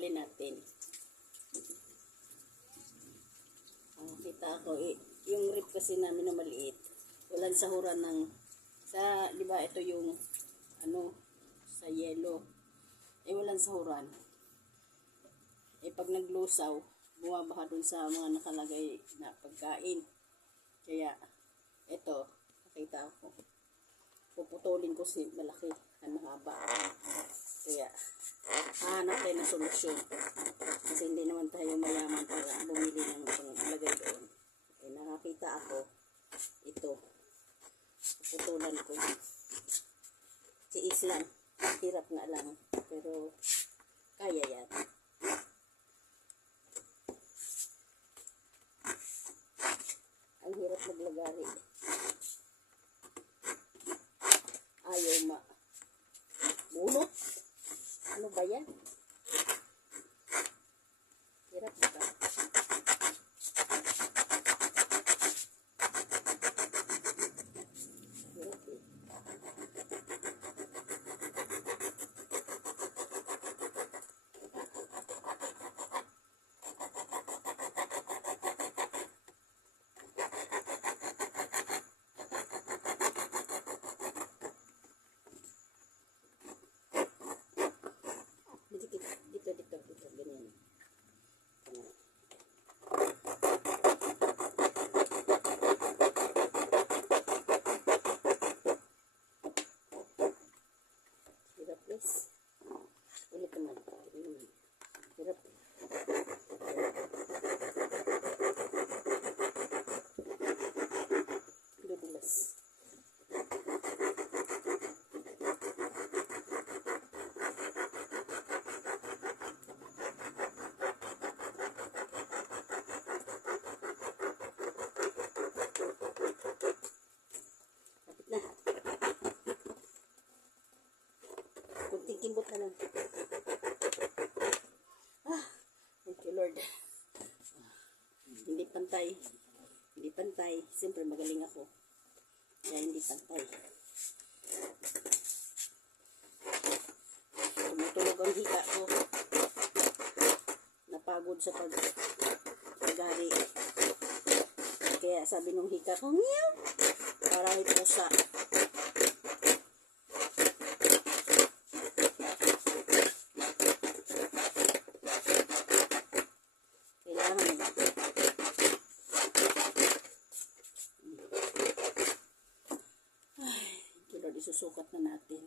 puputulin natin. Ah, kita ko, eh, yung rip kasi namin na maliit, walang sahuran ng, sa, di ba, ito yung, ano, sa yellow, eh, walang sahuran. Eh, pag naglusaw, bumabaha dun sa mga nakalagay na pagkain. Kaya, ito, nakita ko, puputulin ko si malaki, ang mahaba. Kaya, hahanap tayo ng solusyon. Kasi hindi naman tayo mayaman para bumili ng panglagay doon. Eh, nakakita ako, ito, puputulan ko. Tiis lang. Hirap nga lang. Pero, kaya yan. Ang hirap maglagari. Ano ba yan? Hirap ba? Hirap eh. Dito, dito, dito, dito, dito, ganyan. Ganyan. Hirap, please. Ulit naman. Mm. Hirap. Dudulas. Kapit na. Kimbot na lang. Ah, thank you Lord. Hindi pantay. Hindi pantay. Siyempre magaling ako. Kaya hindi pantay. Tumutulog ang hika ko. Napagod sa pag pagari. Kaya sabi nung hika ko, meow. Para ito sa kailangan ay, ito Lord, isusukat na natin